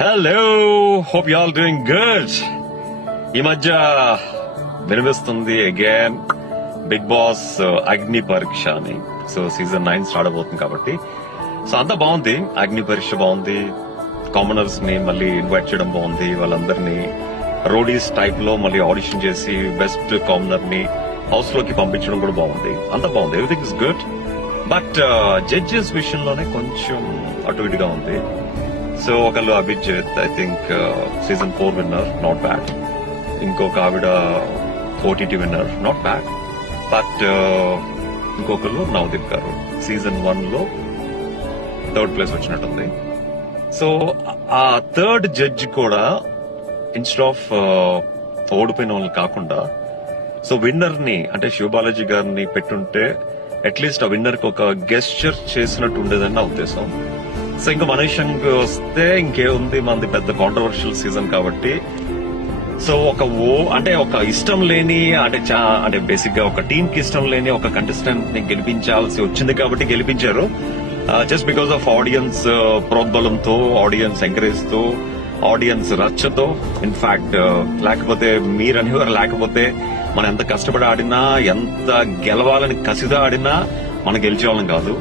Hello, hope you all doing good. ఈ మధ్య వినిపిస్తుంది అగైన్ బిగ్ బాస్ అగ్ని పరీక్ష అని. సో సీజన్ 9 స్టార్ట్ అవబోతుంది కాబట్టి సో అంతా బాగుంది. అగ్ని పరీక్ష బాగుంది, కామనర్స్ ని మళ్ళీ ఇన్వైట్ చేయడం బాగుంది, వాళ్ళందరినీ రోడీస్ టైప్ లో మళ్ళీ ఆడిషన్ చేసి బెస్ట్ కామనర్ ని హౌస్ లోకి పంపించడం కూడా బాగుంది. అంతా బాగుంది, everything is good. But judges విషయంలోనే కొంచెం అటు ఇటుగా ఉంది. సో ఒకళ్ళు Abhijit, I think season 4 winner, not bad. ఇంకొక ఆవిడ OTT winner, not bad. But ఇంకొకళ్ళు నవదీప్ గారు సీజన్ 1 లో 3rd ప్లేస్ వచ్చినట్టుంది. సో ఆ థర్డ్ జడ్జి కూడా ఇన్స్టెడ్ ఆఫ్ ఓడిపోయిన వాళ్ళు కాకుండా సో విన్నర్ ని అంటే శివబాలాజీ గారిని పెట్టుంటే అట్లీస్ట్ ఆ విన్నర్ కి ఒక గెస్చర్ చేసినట్టు ఉండేదని నా ఉద్దేశం. సో ఇంకా మన విషయానికి వస్తే ఇంకేముంది, మనది పెద్ద కాంట్రవర్షియల్ సీజన్ కాబట్టి సో ఒక ఇష్టం లేని అంటే బేసిక్ గా ఒక టీమ్ కి ఇష్టం లేని ఒక కంటెస్టెంట్ ని గెలిపించాల్సి వచ్చింది కాబట్టి గెలిపించారు. జస్ట్ బికాస్ ఆఫ్ ఆడియన్స్ ప్రోద్బలంతో, ఆడియన్స్ ఎంకరేజ్ తో, ఆడియన్స్ రచ్చతో. ఇన్ఫాక్ట్ లేకపోతే మీరనేవారు, లేకపోతే మనం ఎంత కష్టపడి ఆడినా, ఎంత గెలవాలని కసిగా ఆడినా మనం గెలిచేవాళ్ళం కాదు.